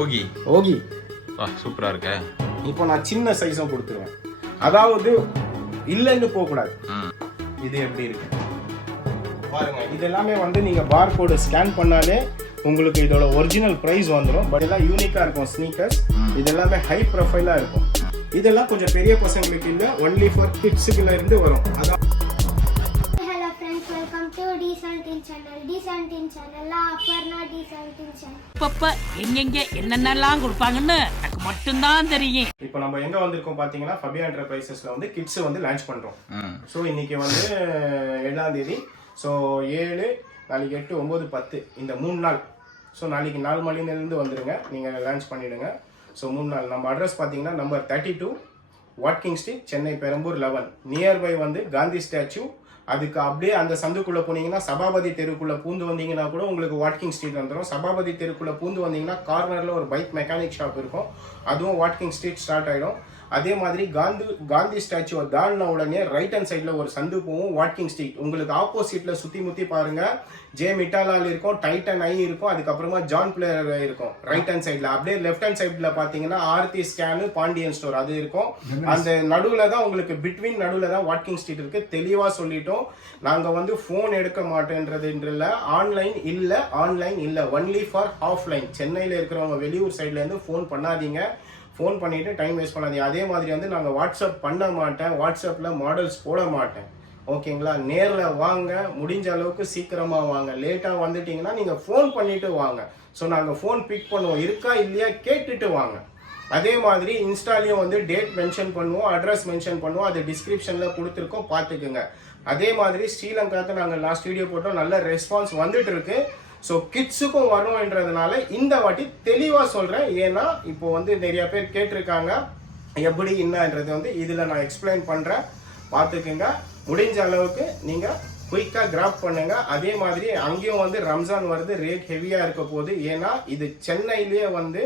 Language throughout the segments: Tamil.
ஓகி ஓகி சூப்பரா இருக்க. இப்போ நான் சின்ன சைஸும் கொடுத்துருவேன், அதாவது இல்லைன்னு போகக்கூடாது. இது எப்படி இருக்கு பாருங்க. இது எல்லாமே வந்து நீங்க பார் கோடு ஸ்கேன் பண்ணாலே உங்களுக்கு இதோட ஒரிஜினல் பிரைஸ் வந்துடும். பட் எல்லாம் யூனிக்கா இருக்கும் ஸ்னீக்கர்ஸ். இது எல்லாமே ஹை ப்ரொஃபைலா இருக்கும். இதெல்லாம் கொஞ்சம் பெரிய பசங்களுக்கு இல்ல, ஒன்லி ஃபார் கிட்ஸுக்குள்ள இருந்து வரும். அதான் Hello friends, welcome to D17 channel. D17 channel Aparna D17 channel. அப்பப்ப எங்கெங்க என்னென்னலாம் கொடுப்பாங்கன்னு எனக்கு மட்டும்தான் தெரியும். இப்போ நம்ம எங்க வந்திருக்கோம் பாத்தீங்கன்னா ஃபபியா என்டர்பிரைசஸ்ல வந்து கிட்ஸ் வந்து லான்ச் பண்றோம். ஸோ இன்னைக்கு வந்து 7ஆம் தேதி. ஸோ 7, நாளைக்கு 8, 9, 10 இந்த 3 நாள். ஸோ நாளைக்கு 4 மணிலேருந்து வந்துடுங்க, நீங்கள் லான்ச் பண்ணிவிடுங்க. ஸோ 3 நாள். நம்ம அட்ரஸ் பார்த்தீங்கன்னா நம்பர் 32 வாட்கிங் ஸ்ட்ரீட், சென்னை பெரம்பூர் 11. நியர்பை வந்து காந்தி ஸ்டாச்சு. அதுக்கு அப்படியே அந்த சந்துக்குள்ளே போனீங்கன்னா சபாபதி தெருக்குள்ளே பூந்து வந்தீங்கன்னா கூட உங்களுக்கு வாட்கிங் ஸ்ட்ரீட் வந்துடும். சபாபதி தெருக்குள்ளே பூந்து வந்தீங்கன்னா கார்னரில் ஒரு பைக் மெக்கானிக் ஷாப் இருக்கும், அதுவும் வாட்கிங் ஸ்ட்ரீட் ஸ்டார்ட் ஆகிடும். அதே மாதிரி காந்தி ஸ்டாச்சுவை தாண்டின உடனே ரைட் ஹேண்ட் சைடில் ஒரு சந்து போகும், வாட்கிங் ஸ்ட்ரீட். உங்களுக்கு ஆப்போசிட்டில் சுற்றி முற்றி பாருங்கள், ஜே மிட்டாலால் இருக்கும், டைட்டன் ஐ இருக்கும், அதுக்கப்புறமா ஜான் பிளேயர் இருக்கும் ரைட் ஹேண்ட் சைடில். அப்படியே லெஃப்ட் ஹேண்ட் சைடில் பார்த்தீங்கன்னா ஆர்த்தி ஸ்கேனு, பாண்டியன் ஸ்டோர் அது இருக்கும். அந்த நடுவில் தான் உங்களுக்கு பிட்வீன் நடுவில் தான் வாட்கிங் ஸ்ட்ரீட் இருக்குது. தெளிவாக சொல்லிட்டோம், நாங்கள் வந்து ஃபோன் எடுக்க மாட்டேன்றதுன்றல ஆன்லைன் இல்லை, ஒன்லி ஃபார் ஆஃப்லைன். சென்னையில் இருக்கிறவங்க வெளியூர் சைட்லேருந்து ஃபோன் பண்ணாதீங்க, ஃபோன் பண்ணிவிட்டு டைம் வேஸ்ட் பண்ணாதீங்க. அதே மாதிரி வந்து நாங்கள் வாட்ஸ்அப் பண்ண மாட்டேன், வாட்ஸ்அப்பில் மாடல்ஸ் போட மாட்டேன், ஓகேங்களா? நேரில் வாங்க, முடிஞ்ச அளவுக்கு சீக்கிரமாக வாங்க. லேட்டாக வந்துட்டிங்கன்னா நீங்கள் ஃபோன் பண்ணிவிட்டு வாங்க. ஸோ நாங்கள் ஃபோன் பிக் பண்ணுவோம், இருக்கா இல்லையா கேட்டுட்டு வாங்க. அதே மாதிரி இன்ஸ்டாலையும் வந்து டேட் மென்ஷன் பண்ணுவோம், அட்ரஸ் மென்ஷன் பண்ணுவோம், அது டிஸ்கிரிப்ஷனில் கொடுத்துருக்கோம், பார்த்துக்குங்க. அதே மாதிரி ஸ்ரீலங்காவுக்கு நாங்கள் லாஸ்ட் வீடியோ போட்டோம், நல்ல ரெஸ்பான்ஸ் வந்துட்டு இருக்கு. ஸோ கிட்ஸுக்கும் வரணுன்றதுனால இந்த வாட்டி தெளிவாக சொல்கிறேன். ஏன்னா இப்போ வந்து நிறைய பேர் கேட்டிருக்காங்க எப்படி என்னன்றது வந்து இதில் நான் எக்ஸ்பிளைன் பண்ணுறேன், பார்த்துக்குங்க. முடிஞ்ச அளவுக்கு நீங்கள் குயிக்காக கிராப் பண்ணுங்க. அதே மாதிரி அங்கேயும் வந்து ரம்ஜான் வருது, ரேட் ஹெவியாக இருக்க போகுது. ஏன்னா இது சென்னையிலேயே வந்து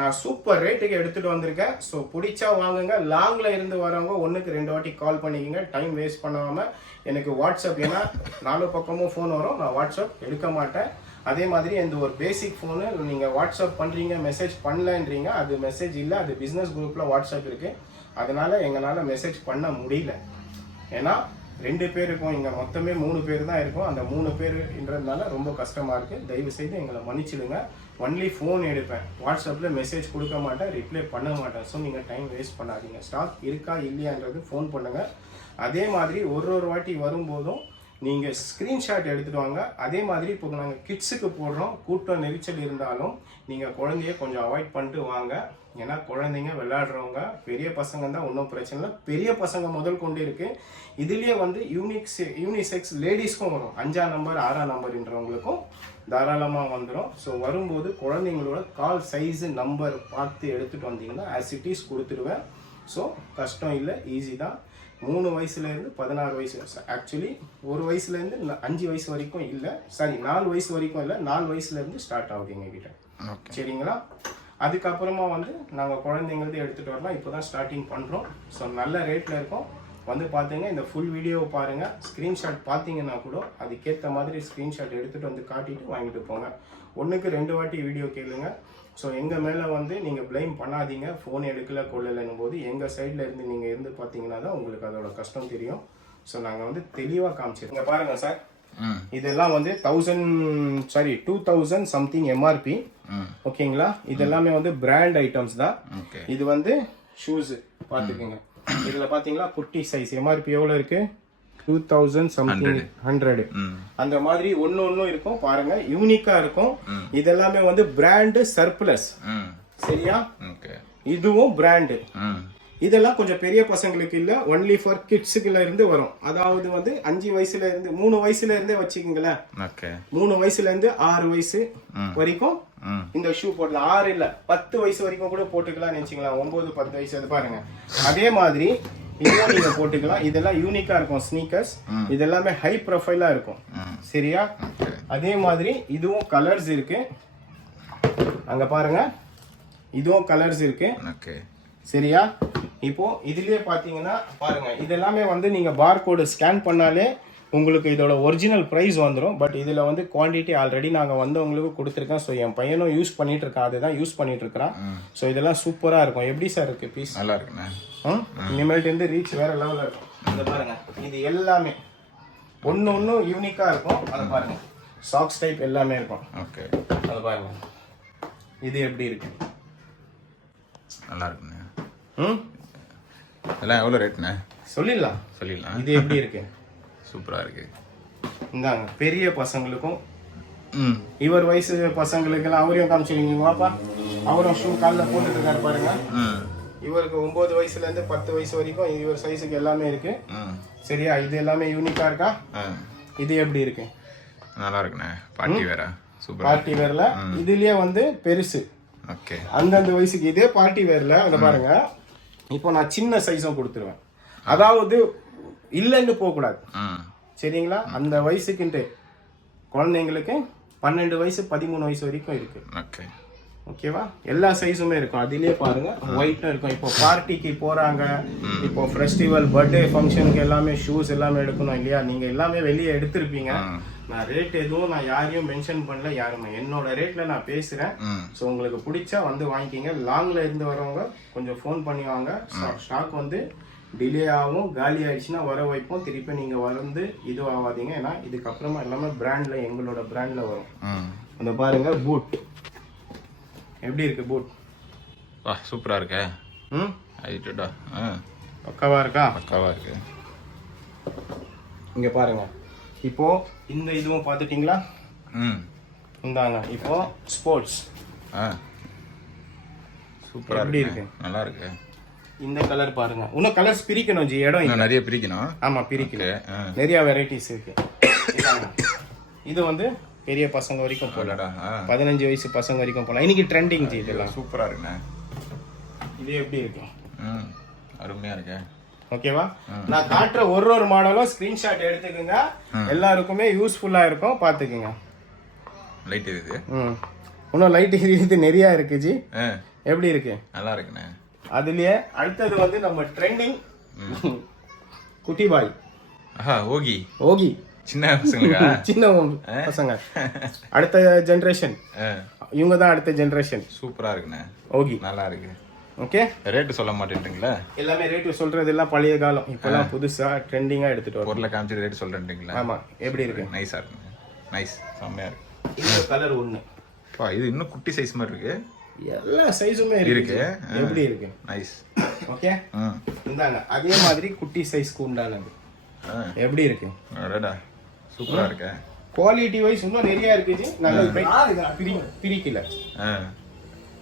நான் சூப்பர் ரேட்டுக்கு எடுத்துகிட்டு வந்திருக்கேன். ஸோ பிடிச்சா வாங்குங்க. லாங்கில் இருந்து வரவங்க 1க்கு 2 வாட்டி கால் பண்ணிக்கங்க, டைம் வேஸ்ட் பண்ணாமல். எனக்கு வாட்ஸ்அப், ஏன்னா 4 பக்கமும் ஃபோன் வரும், நான் வாட்ஸ்அப் எடுக்க மாட்டேன். அதே மாதிரி இந்த ஒரு பேசிக் ஃபோனு நீங்கள் வாட்ஸ்அப் பண்ணுறீங்க, மெசேஜ் பண்ணலன்றீங்க, அது மெசேஜ் இல்லை, அது பிஸ்னஸ் குரூப்பில் வாட்ஸ்அப் இருக்குது. அதனால் எங்களால் மெசேஜ் பண்ண முடியல. ஏன்னா 2 பேர் இருக்கும், இங்கே மொத்தமே 3 பேர் தான் இருக்கும். அந்த 3 பேருன்றதுனால ரொம்ப கஷ்டமாக இருக்குது. தயவுசெய்து எங்களை மன்னிச்சிடுங்க. ஒன்லி ஃபோன் எடுப்பேன், வாட்ஸ்அப்பில் மெசேஜ் கொடுக்க மாட்டேன், ரிப்ளை பண்ண மாட்டேன். ஸோ நீங்கள் டைம் வேஸ்ட் பண்ணாதீங்க. ஸ்டாக் இருக்கா இல்லையான்றது ஃபோன் பண்ணுங்கள். அதே மாதிரி ஒரு வாட்டி வரும்போதும் நீங்கள் ஸ்க்ரீன்ஷாட் எடுத்துகிட்டு வாங்க. அதே மாதிரி இப்போ நாங்கள் கிட்ஸுக்கு போடுறோம், கூட்டம் நெரிச்சல் இருந்தாலும் நீங்கள் குழந்தைய கொஞ்சம் அவாய்ட் பண்ணிட்டு வாங்க. ஏன்னா குழந்தைங்க விளையாடுறவங்க பெரிய பசங்க தான், ஒன்றும் பிரச்சனை இல்லை. பெரிய பசங்க முதல் கொண்டு இருக்குது. இதுலேயே வந்து யூனிசெக்ஸ் லேடிஸ்க்கும் வரும், 5ஆம் நம்பர் 6ஆம் நம்பர்ன்றவங்களுக்கும் தாராளமாக வந்துடும். ஸோ வரும்போது குழந்தைங்களோட கால் சைஸு நம்பர் பார்த்து எடுத்துகிட்டு வந்தீங்கன்னா ஆசிட்டிஸ் கொடுத்துருவேன். ஸோ கஷ்டம் இல்லை, ஈஸி தான். 3 வயசுலேருந்து 16 வயசு, ஆக்சுவலி 1 வயசுலேருந்து 5 வயசு வரைக்கும் இல்லை, சாரி 4 வயசு வரைக்கும் இல்லை, 4 வயசுலேருந்து ஸ்டார்ட் ஆகுது எங்ககிட்ட, சரிங்களா? அதுக்கப்புறமா வந்து நாங்கள் குழந்தைங்களதே எடுத்துகிட்டு வரலாம். இப்போ தான் ஸ்டார்டிங் பண்ணுறோம். ஸோ நல்ல ரேட்டில் இருக்கும். வந்து பார்த்துங்க, இந்த ஃபுல் வீடியோவை பாருங்கள். ஸ்க்ரீன்ஷாட் பார்த்தீங்கன்னா கூட அதுக்கேற்ற மாதிரி ஸ்க்ரீன்ஷாட் எடுத்துகிட்டு வந்து காட்டிட்டு வாங்கிட்டு போங்க. 1க்கு 2 வாட்டி வீடியோ கேளுங்க. ஸோ எங்கள் மேலே வந்து நீங்கள் ப்ளைம் பண்ணாதீங்க, ஃபோன் எடுக்கல கொள்ளலைன்னும் போது எங்கள் சைடில் இருந்து நீங்கள் இருந்து பார்த்தீங்கன்னா தான் உங்களுக்கு அதோட கஷ்டம் தெரியும். ஸோ நாங்கள் வந்து தெளிவாக காமிச்சிருக்கோம். பாருங்கள் சார், இதெல்லாம் வந்து 2000 சம்திங் எம்ஆர்பி, ஓகேங்களா? இதெல்லாமே வந்து பிராண்ட் ஐட்டம்ஸ் தான். இது வந்து ஷூஸ் பார்த்துக்கோங்க. இதில் பார்த்தீங்களா குட்டி சைஸ், எம்ஆர்பி எவ்வளோ இருக்கு? 2000 சம்திங் 100. அந்த மாதிரி ஒன்னும் இருக்கும் பாருங்க, யூனிக்கா இருக்கும். இதெல்லாமே வந்து பிராண்ட் சர்ப்ளஸ், சரியா? இதுவும் பிராண்ட். இதெல்லாம் கொஞ்சம் பெரிய பசங்களுக்கு இல்ல, ஒன்லி ஃபார் கிட்ஸுக்குள்ள இருந்து வரும். அதாவது வந்து 5 வயசுல இருந்து 3 வயசுல இருந்தே வச்சுக்கீங்களேன். 3 வயசுல இருந்து 6 வயசு வரைக்கும் இந்த ஷூ போடலாம். 6 இல்ல 10 வயசு வரைக்கும் கூட போட்டுக்கலாம் நினைச்சீங்களா, 9, 10 வயசு. அது பாருங்க. அதே மாதிரி இதுவும் நீங்க போட்டுக்கலாம். இதெல்லாம் யூனிக்கா இருக்கும் ஸ்னீக்கர்ஸ். இதெல்லாமே ஹை ப்ரொஃபைலா இருக்கும், சரியா? அதே மாதிரி இதுவும் கலர்ஸ் இருக்கு, அங்க பாருங்க, இதுவும் கலர்ஸ் இருக்கு, சரியா? இப்போ இதுலயே பாத்தீங்கன்னா பாருங்க, இதெல்லாமே வந்து நீங்க பார் கோடு ஸ்கேன் பண்ணாலே உங்களுக்கு இதோட ஒரிஜினல் ப்ரைஸ் வந்துடும். பட் இதில் வந்து குவான்டிட்டி ஆல்ரெடி நாங்கள் வந்தவங்களுக்கு கொடுத்துருக்கோம். ஸோ என் பையனும் யூஸ் பண்ணிட்டு இருக்கான், அதுதான் யூஸ் பண்ணிட்டு இருக்கிறான். ஸோ இதெல்லாம் சூப்பராக இருக்கும். எப்படி சார் இருக்கு பீஸ்? நல்லா இருக்குண்ணே. இனிமேல்ட்டு ரீச் வேற லெவலில் இருக்கும். இதை பாருங்க, இது எல்லாமே ஒன்று யூனிக்காக இருக்கும். அதை பாருங்க, சாக்ஸ் டைப் எல்லாமே இருக்கும். ஓகே, அதை பாருங்க, இது எப்படி இருக்கு? நல்லா இருக்குண்ணே. இதெல்லாம் எவ்வளோ ரேட்ண்ணே? சொல்லிடலாம். இது எப்படி இருக்கு? சூப்பராக இருக்கு. இந்தாங்க, பெரிய பசங்களுக்கும் இவர் வயசு பசங்களுக்கெல்லாம் அவரையும் காமிச்சிருக்கீங்க. வாப்பா, அவரும் ஷூ காலில் போட்டுட்டு இருக்காரு பாருங்க. இவருக்கு 9 வயசுலேருந்து 10 வயசு வரைக்கும் இவர் சைஸுக்கு எல்லாமே இருக்கு. சரியா? இது எல்லாமே யூனிக்கா இருக்கா? இது எப்படி இருக்கு? நல்லா இருக்குண்ணே. பார்ட்டி வேற. சூப்பர். பார்ட்டி வேர்ல இதுலயே வந்து பெருசு. ஓகே, அந்தந்த வயசுக்கு இதே பார்ட்டி வேர்ல அங்க பாருங்க. இப்போ நான் சின்ன சைஸும் கொடுத்துருவேன். அதாவது இல்லைன்னு போகக்கூடாது. சரிங்களா? அந்த வயசுக்குன்ட்டு குழந்தைங்களுக்கு 12 வயசு 13 வயசு வரைக்கும் இருக்கு. ஓகே, ஓகேவா? எல்லா சைஸுமே இருக்கும். அதுலயே பாருங்க, ஒயிட்டும் இருக்கும். இப்போ பார்ட்டிக்கு போறாங்க, இப்போ ஃபெஸ்டிவல், பர்த்டே ஃபங்க்ஷனுக்கு எல்லாமே ஷூஸ் எல்லாமே எடுக்கணும் இல்லையா? நீங்க எல்லாமே வெளியே எடுத்திருப்பீங்க. நான் ரேட் எதுவும் நான் யாரையும் மென்ஷன் பண்ணல. யாருமே என்னோட ரேட்ல நான் பேசுறேன். ஸோ உங்களுக்கு பிடிச்சா வந்து வாங்கிக்கிங்க. லாங்ல இருந்து வரவங்க கொஞ்சம் ஃபோன் பண்ணி வாங்க. ஸ்டாக் வந்து டிலே ஆகும், காலி ஆயிடுச்சுன்னா வர வைப்போம். திருப்பி நீங்க வந்து இது ஆகாதீங்க. ஏன்னா இதுக்கப்புறமா எல்லாமே பிராண்ட்ல, எங்களோட பிராண்ட்ல வரும். அந்த பாருங்க, பூட் எப்படி இருக்கு? பூட் வா, சூப்பராக இருக்கே. ஐட்டா, பக்காவா இருக்கா? பக்காவாக இருக்கு. இங்க பாருங்க, இப்போ இந்த இதுவும் பார்த்துட்டீங்களா? இந்தாங்க, இப்போ ஸ்போர்ட்ஸ் சூப்பராக எப்படி இருக்கு. நல்லா இருக்கு. இந்த கலர் பாருங்க. இன்னும் கலர்ஸ் பிரிக்கணும் ஜி, இடம் இல்லை. நிறைய பிரிக்கணும். ஆமா, பிரிக்கணும். நிறைய வெரைட்டிஸ் இருக்கு. இது வந்து பெரிய பசங்க வரைக்கும் போகலாம், 15 வயசு பசங்க வரைக்கும் போகலாம். இன்னைக்கு ட்ரெண்டிங் ஜி இதெல்லாம். சூப்பரா இருக்குண்ணே. இது எப்படி இருக்கு? அருமையா இருக்கு. ஓகேவா? நான் காட்டுற ஒரு மாடலும் ஸ்கிரீன்ஷாட் எடுத்துக்கோங்க. எல்லாருக்குமே யூஸ்ஃபுல்லா இருக்கும், பாத்துக்கோங்க. லைட் இது இன்னும் லைட் இது நிறைய இருக்கு ஜி. எப்படி இருக்கு? நல்லா இருக்குண்ணே. அதுலயே அடுத்தது வந்து நம்ம ட்ரெண்டிங் குட்டி பாய். ஓகி. ஓகி சின்ன பசங்க. சின்ன பசங்க, அடுத்த ஜெனரேஷன். இவங்க தான் அடுத்த ஜெனரேஷன். சூப்பரா இருக்குண்ணே. ஓகி நல்லா இருக்கு. ஓகே, ரேட் சொல்ல மாட்டேன்றீங்களா? எல்லாமே ரேட் சொல்றது எல்லாம் பழைய காலம். இப்பெல்லாம் புதுசா ட்ரெண்டிங்கா எடுத்துட்டு வரோம். பொருளை காமிச்சு ரேட் சொல்றீங்களா? ஆமா. எப்படி இருக்கு? நைஸா இருக்கு. நைஸ், செம்மையா இருக்கு. இந்த கலர் ஒண்ணு. இது இன்னும் குட்டி சைஸ் மாதிரி இருக்கு. எல்லா சைஸுமே இருக்கு. எப்படி இருக்கு? நைஸ். ஓகே, இந்தாங்க, அதே மாதிரி குட்டி சைஸ்க்கு உண்டானது. எப்படி இருக்கு? அடடா, சூப்பரா இருக்கு. குவாலிட்டி வைஸ் இன்னும் நிறைய இருக்குது. நல்லா பிரிக்கல.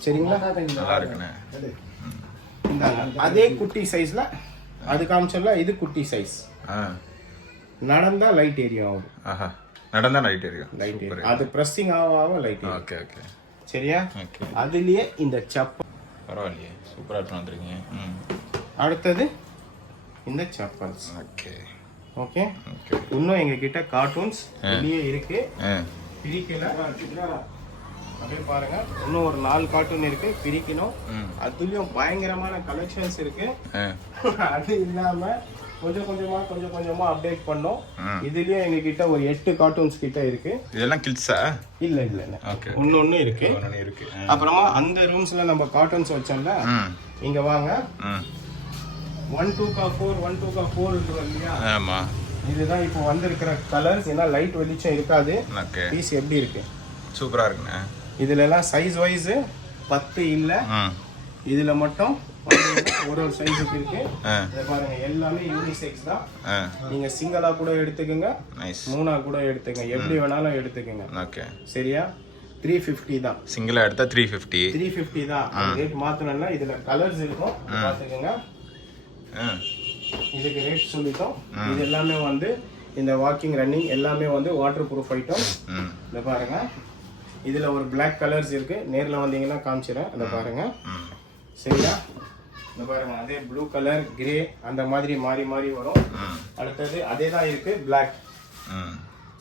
சரிங்களா? நல்லா இருக்குண்ணே. இந்தாங்க, அதே குட்டி சைஸ்ல அது காமிச்சல. இது குட்டி சைஸ். நடந்தா லைட் ஏரியா ஆகும். ஆஹா, நடந்தா லைட் ஏரியா. லைட் ஏரியா, அது பிரஸ்ஸிங் ஆக லைட் ஏரியா. ஓகே ஓகே, சரியா? அதுலயே இந்த செப்பல் பரவாயில்லையே, சூப்பரா எடுத்து வந்துருக்கீங்க. அடுத்தது இந்த செப்பல்ஸ். Okay okay. இன்னும் எங்க கிட்ட கார்ட்டூன்ஸ் வெளியே இருக்கு, பிரிக்கல. அப்படியே பாருங்க, இன்னும் ஒரு 4 கார்ட்டூன் இருக்கு, பிரிக்கணும். அதுலயும் பயங்கரமான கலெக்ஷன்ஸ் இருக்கு. அது இல்லாம கொஞ்சம் கொஞ்சமா அப்டேட் பண்ணோம். இதுலயும் எங்க கிட்ட ஒரு 8 கார்ட்டூன்ஸ் கிட்ட இருக்கு. இதெல்லாம் கிட்ஸா? இல்ல, ஒன்னு இருக்கு. அப்புறமா அந்த ரூம்ஸ்ல நம்ம கார்ட்டூன்ஸ் வச்சோம்ல, இங்க வாங்க. 1-2-4 இருக்கு இல்லையா? ஆமா, இதுதான் இப்போ வந்திருக்கிற கலர்ஸ். ஏன்னா லைட் வெளிச்சம் இருக்காது. பீஸ் எப்படி இருக்கு? சூப்பரா இருக்குண்ணே. இதுல எல்லாம் சைஸ் வைஸ் 10 இல்ல, இதுல மட்டும் ஒரு சைஸுக்கு இருக்கு. இத பாருங்க, எல்லாமே யூனிசெக்ஸ் தான். நீங்க சிங்கிளா கூட எடுத்துக்கங்க, மூணா கூட எடுத்துக்கங்க, எப்படி வேணாலும் எடுத்துக்கங்க. ஓகே, சரியா? 350 தான். சிங்கிளா எடுத்தா 350 தான். ரேட் மாத்தணும்னா இதுல கலர்ஸ் இருக்கும், பாத்துக்கங்க. இதுக்கு ரேட் சொல்லிட்டோம். இது எல்லாமே வந்து இந்த வாக்கிங் ரன்னிங் எல்லாமே வந்து வாட்டர் ப்ரூஃப் ஐட்டம். இத பாருங்க, இதுல ஒரு பிளாக் கலர்ஸ் இருக்கு. நேர்ல வந்தீங்கன்னா காமிச்சிடுறேன். இத பாருங்க, சரியா? இத பாருங்க, அதே ப்ளூ கலர், கிரே அந்த மாதிரி மாறி மாறி வரும். அடுத்தது அதே தான் இருக்கு, பிளாக்.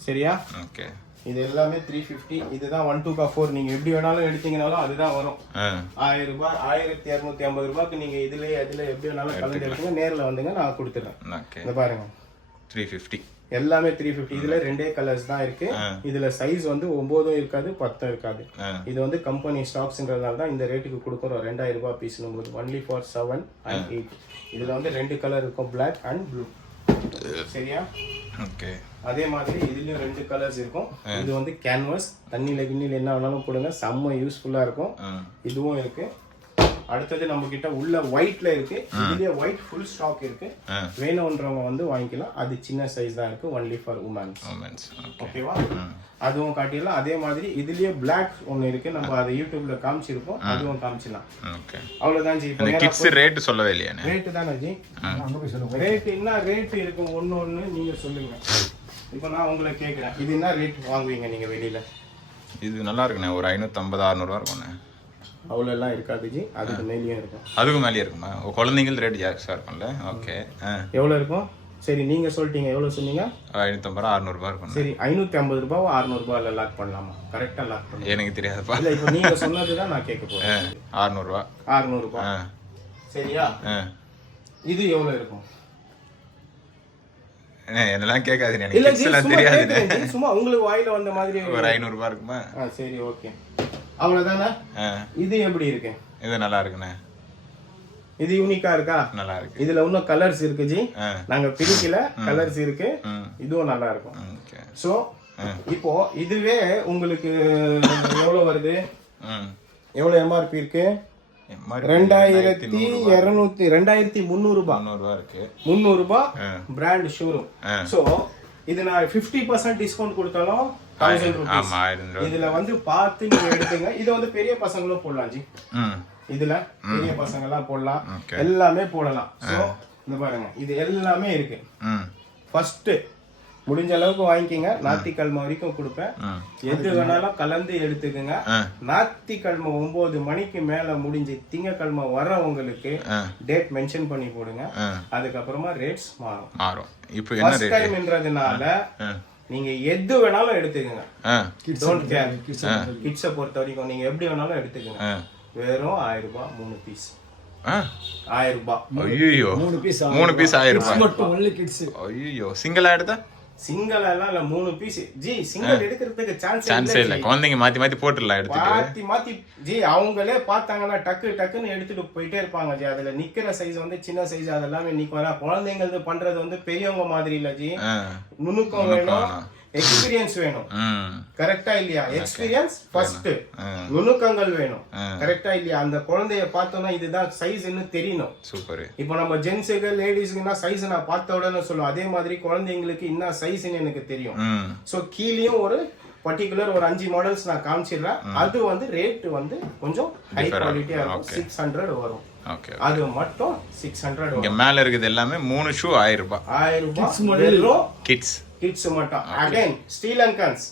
சரியா? ஓகே. இது எல்லாமே 350. இதுதான் 1-2-4. நீங்க எப்படி வேணாலும் எடுத்தீங்கனாலும் அதுதான் வரும். 1000 ரூபாய், 1250 ரூபாய்க்கு நீங்க இதுல எப்படி வேணாலும் கலந்து எடுத்துங்க. நேர்ல வந்துங்க, நான் கொடுத்துறேன். இத பாருங்க, 350. எல்லாமே 350. இதுல ரெண்டே கலர்ஸ் தான் இருக்கு. இதுல சைஸ் வந்து 9 இருக்காது 10 இருக்காது. இது வந்து கம்பெனி ஸ்டாக்ஸ்ன்றதால தான் இந்த ரேட்டுக்கு கொடுக்குறோம். 2000 ரூபாய் பீஸ்னும் போது ஒன்லி ஃபார் 7 and 8. இதுல வந்து ரெண்டு கலர் இருக்கும், Black and Blue. சரியா? ஓகே. அதே மாதிரி இதுலயும் ரெண்டு கலர்ஸ் இருக்கும். இது வந்து கேன்வாஸ், தண்ணியில கிண்ணில என்ன வேணாலும் போடுங்க, செம்ம யூஸ்ஃபுல்லா இருக்கும். இதுவும் இருக்கு. அடுத்தது நம்ம கிட்ட உள்ள ஒயிட்ல இருக்கு. இதுலயே ஒயிட் ஃபுல் ஸ்டாக் இருக்கு. வேணும்ன்றவங்க வந்து வாங்கிக்கலாம். அது சின்ன சைஸ் தான் இருக்கு, ஒன்லி ஃபார் உமன்ஸ். ஓகேவா? அதுவும் காட்டிடலாம். அதே மாதிரி இதுலயே பிளாக் ஒன்னு இருக்கு, நம்ம அதை யூடியூப்ல காமிச்சிருக்கோம், அதுவும் காமிச்சிடலாம். ஓகே. அவ்வளவுதான் ஜி. இந்த கிட்ஸ் ரேட் சொல்லவே இல்லையா? ரேட் தானே ஜி? ரேட் என்ன ரேட் இருக்கும் ஒன்னு நீங்க சொல்லுங்க. இப்போ நான் உங்களை கேக்குறேன், இது என்ன ரேட் வாங்குவீங்க நீங்க வெளியில? இது நல்லா இருக்குண்ணே, ஒரு 550 600 ரூபா இருக்கும்ண்ணே. அவ்வளோ எல்லாம் இருக்காது ஜி, அதுக்கு மேலேயும் இருக்கும். அதுக்கு மேலேயே இருக்குமா? குழந்தைங்களுக்கு ரேட் ஜாஸ்தியாக இருக்கும்ல? ஓகே. எவ்வளோ இருக்கும்? சரி நீங்க சொல்லிட்டீங்க, எவ்வளோ சொன்னீங்க? 550 ரூபா 600 ரூபா இருக்கும். சரி 550 ரூபாய் 600 ரூபாயில லாக் பண்ணலாமா? கரெக்டா லாக் பண்ணலாம். எனக்கு தெரியாதுப்பா. இல்ல இப்போ நீங்க சொன்னதுதான் நான் கேட்க போறேன். 600 ரூபா. 600 ரூபாய். சரியா? இது எவ்வளவு இருக்கும்? என்னெல்லாம் கேட்காது, எனக்கு கிட்ஸ் எல்லாம் தெரியாது. சும்மா உங்களுக்கு வாயில வந்த மாதிரி ஒரு 500 ரூபா இருக்குமா? சரி ஓகே. அவ்வளவுதானே? இது எப்படி இருக்கு? இது நல்லா இருக்குண்ணே. இது யூனிக்கா இருக்கா? நல்லா இருக்கு. இதுல இன்னும் கலர்ஸ் இருக்கு ஜி, நாங்க பிரிக்கல, கலர்ஸ் இருக்கு. இதுவும் நல்லா இருக்கும். சோ இப்போ இதுவே உங்களுக்கு எவ்வளவு வருது? எவ்வளவு எம்ஆர்பி இருக்கு? 2200 2300 ரூபாய் இருக்கு. 300 ரூபாய் பிராண்ட் ஷோரூம். சோ இது நான் 50% டிஸ்கவுண்ட் கொடுத்தாலும் 1000 ரூபாய். இதுல வந்து பார்த்து நீங்க எடுத்துங்க. இது வந்து பெரிய பசங்களும் போடலாம் ஜி. இதுல பெரிய பசங்க எல்லாம் போடலாம், எல்லாமே போடலாம். சோ இந்த பாருங்க, இது எல்லாமே இருக்கு. ஃபர்ஸ்ட் முடிஞ்ச அளவுக்கு வாங்கிக்கங்க. ஞாயிற்றுக்கிழமை வரைக்கும் கொடுப்பேன். எது வேணாலும் கலந்து எடுத்துக்கங்க. ஞாயிற்றுக்கிழமை 9 மணிக்கு மேல முடிஞ்சு திங்கக்கிழமை வர்றவங்களுக்கு டேட் மென்ஷன் பண்ணி போடுங்க. அதுக்கப்புறமா ரேட்ஸ் மாறும். இப்போ என்ன ரேட் டைம்ன்றதுனால நீங்க எது வேணாலும் எடுத்துக்கங்க. Don't care. கிட்ஸை பொறுத்த வரைக்கும் நீங்க எப்படி வேணாலும் எடுத்துக்கங்க. வெறும் 1000 ரூபாய் 3 பீஸ். 1000 ரூபாய். ஐயோ 3 பீஸ் 1000 ரூபாய் மட்டும் ஒன்லி கிட்ஸ். ஐயோ சிங்கிளா எடுத்தா? சிங்கிள் எல்லாம் இல்ல, 3 பீஸ் ஜி. சிங்கிள் எடுக்கிறதுக்கு சான்ஸ் இல்ல. குழந்தைங்க மாத்தி மாத்தி போட்டுடலாம், எடுத்துட்டு மாத்தி ஜி. அவங்களே பார்த்தாங்கன்னா டக்குன்னு எடுத்துட்டு போயிட்டே இருப்பாங்க ஜி. அதுல நிக்கிற சைஸ் வந்து சின்ன சைஸ், அதெல்லாம் இன்னைக்கு வர குழந்தைங்களுக்கு பண்றது வந்து பெரியவங்க மாதிரி இல்ல ஜி. நுணுக்கம் வேணும், எக்ஸ்பீரியன்ஸ் வேணும். கரெக்டா இல்லையா? எக்ஸ்பீரியன்ஸ் ஃபர்ஸ்ட், நுணுக்கங்கள் வேணும். கரெக்டா இல்லையா? அந்த குழந்தைய பார்த்தோம்னா இதுதான் சைஸ்ன்னு தெரியணும். சூப்பர். இப்போ நம்ம ஜென்ஸுக்கு லேடிஸ்க்குனா சைஸ் நான் பார்த்த உடனே சொல்லுவோம். அதே மாதிரி குழந்தைங்களுக்கு என்ன சைஸ்ன்னு எனக்கு தெரியும். சோ கீழேயும் ஒரு பர்டிகுலர் ஒரு 5 மாடல்ஸ் நான் காமிச்சிடுறேன். அது வந்து ரேட் வந்து கொஞ்சம் ஹை குவாலிட்டியா இருக்கும். 600 வரும். அது மட்டும் 600. இங்க மேல இருக்குது எல்லாமே 3 ஷூ 1000 ரூபாய். 1000 ரூபாய் கிட்ஸ் மட்டும். Again Sri Lankans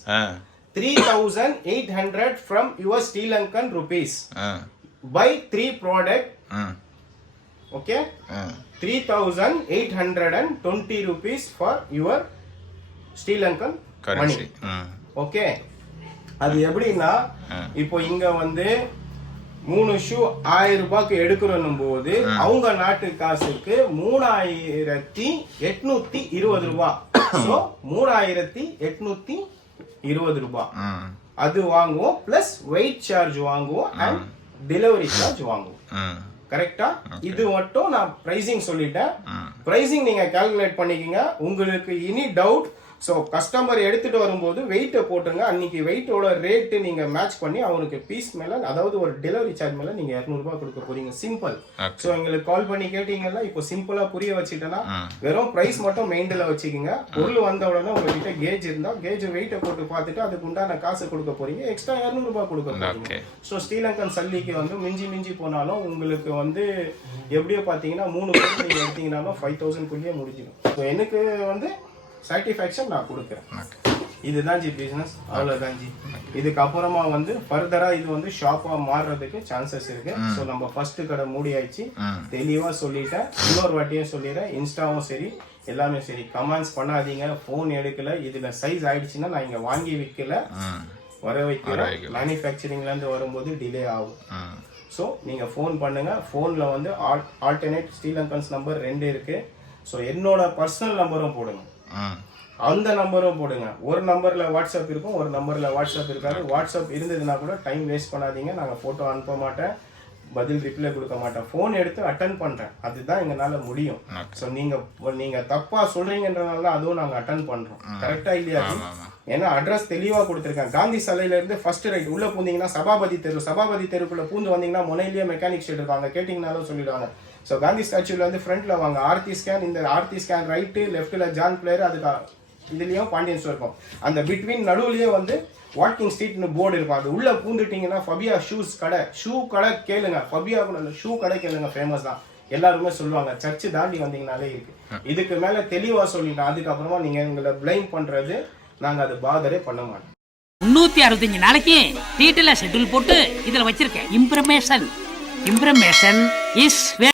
3800 from your Sri Lankan rupees. Buy 3 product. Okay? 3820 rupees for your Sri Lankan currency. Okay? அது எப்படின்னா இப்போ இங்க வந்து 3 ஷூ 1000 ரூபாய்க்கு எடுக்கிறோம் போது அவங்க நாட்டு காசுக்கு 3820 ரூபாய். சோ 3820 ரூபாய் அது வாங்குவோம். பிளஸ் வெயிட் சார்ஜ் வாங்குவோம் அண்ட் டெலிவரி சார்ஜ் வாங்குவோம். கரெக்டா? இது மட்டும் நான் பிரைசிங் சொல்லிட்டேன். பிரைசிங் நீங்க கால்குலேட் பண்ணிக்கங்க. உங்களுக்கு இனி டவுட், ஸோ கஸ்டமர் எடுத்துட்டு வரும்போது வெயிட்டை போட்டுங்க. அன்னைக்கு வெயிட்டோட ரேட்டு நீங்க மேட்ச் பண்ணி அவனுக்கு பீஸ் மேல, அதாவது ஒரு டெலிவரி சார்ஜ் மேல நீங்க 200 ரூபாய் கொடுக்க போறீங்க. சிம்பிள். ஸோ எங்களுக்கு கால் பண்ணி கேட்டீங்கன்னா இப்போ சிம்பிளா புரிய வச்சுட்டேன்னா வெறும் பிரைஸ் மட்டும் மெயின்ல வச்சுக்கோங்க. பொருள் வந்த உடனே உங்ககிட்ட கேஜ் இருந்தா கேஜ் வெயிட்டை போட்டு பார்த்துட்டு அதுக்கு உண்டான காசு கொடுக்க போறீங்க. எக்ஸ்ட்ரா 200 ரூபாய் கொடுக்க போறீங்க. ஸோ ஸ்ரீலங்கன் சல்லிக்கு வந்து மிஞ்சி போனாலும் உங்களுக்கு வந்து எப்படியோ பாத்தீங்கன்னா 3 பேர் நீங்க எடுத்தீங்கன்னாலும் 5000 குள்ளேயே முடிஞ்சிடும். ஸோ எனக்கு வந்து சாட்டிஸ்ஃபேக்ஷன் நான் கொடுக்குறேன். இதுதான் ஜி பிசினஸ். அவ்வளவுதான் ஜி. இதுக்கு அப்புறமா வந்து ஃபர்தரா இது வந்து ஷாப்பா மாறுறதுக்கு சான்சஸ் இருக்கு. ஸோ நம்ம ஃபர்ஸ்ட் கடை மூடி ஆயிடுச்சு, தெளிவா சொல்லிட்டேன். இன்னொரு வாட்டியும் சொல்லிடுறேன், இன்ஸ்டாவும் சரி எல்லாமே சரி கமெண்ட்ஸ் பண்ணாதீங்க. போன் எடுக்கல, இதுல சைஸ் ஆயிடுச்சுன்னா நான் இங்க வாங்கி விற்கல, வர வைக்கிறேன். மேனுஃபேக்சரிங்ல இருந்து வரும்போது டிலே ஆகும். ஸோ நீங்க ஃபோன் பண்ணுங்க. ஃபோன்ல வந்து ஆல்டர்னேட் ஸ்ரீலங்கன்ஸ் நம்பர் 2 இருக்கு. ஸோ என்னோட பர்சனல் நம்பரும் போடுங்க. அந்த நம்பரும் போடுங்க. ஒரு நம்பர்ல வாட்ஸ்அப் இருக்கும், ஒரு நம்பர்ல வாட்ஸ்அப் இருக்காது. வாட்ஸ்அப் இருந்ததுன்னா கூட டைம் வேஸ்ட் பண்ணாதீங்க. நாங்கள் ஃபோட்டோ அனுப்ப மாட்டேன், பதில் ரிப்ளை கொடுக்க மாட்டேன், ஃபோன் எடுத்து அட்டன் பண்றேன். அதுதான் எங்களால முடியும். ஸோ நீங்க தப்பா சொல்றீங்கன்றதுனால அதுவும் நாங்க அட்டன் பண்றோம். கரெக்டா இல்லையா? ஏன்னா அட்ரஸ் தெளிவா கொடுத்துருக்கேன். காந்தி சாலையில இருந்து ஃபர்ஸ்ட் ரைட் உள்ள பூந்தீங்கன்னா சபாபதி தெருக்குள்ள பூந்து வந்தீங்கன்னா முனையிலேயே மெக்கானிக் ஷெட் இருக்காங்க, கேட்டீங்கனாலும் சொல்லிடுவாங்க. ஸோ காந்தி ஸ்டாச்சுல இருந்து ஃப்ரண்ட்ல வாங்க. ஆர்த்தி ஸ்கேன், இந்த ஆர்த்தி ஸ்கேன் ரைட்டு, லெஃப்ட்ல ஜான் பிளேயர், அதுக்கு இதுலயும் பாண்டியன் ஸ்டோர் இருக்கும். அந்த பிட்வீன் நடுவுலயே வந்து வாக்கிங் ஸ்ட்ரீட்னு போர்டு இருக்கும். அது உள்ள பூந்துட்டீங்கன்னா ஃபபியா ஷூஸ் கடை, ஷூ கடை கேளுங்க. ஃபபியா ஷூ கடை கேளுங்க, ஃபேமஸ் தான், எல்லாருமே சொல்லுவாங்க. சர்ச்சு தாண்டி வந்தீங்கனாலே இருக்கு. இதுக்கு மேல தெளிவா சொல்லிட்டேன். அதுக்கப்புறமா நீங்க எங்களை பிளைம் பண்றது நாங்க அது பாதரே பண்ண மாட்டோம். 365 நாளைக்கு டீட்டெயிலா ஷெட்யூல் போட்டு இதுல வச்சிருக்கேன். இம்ப்ரமேஷன் இஸ்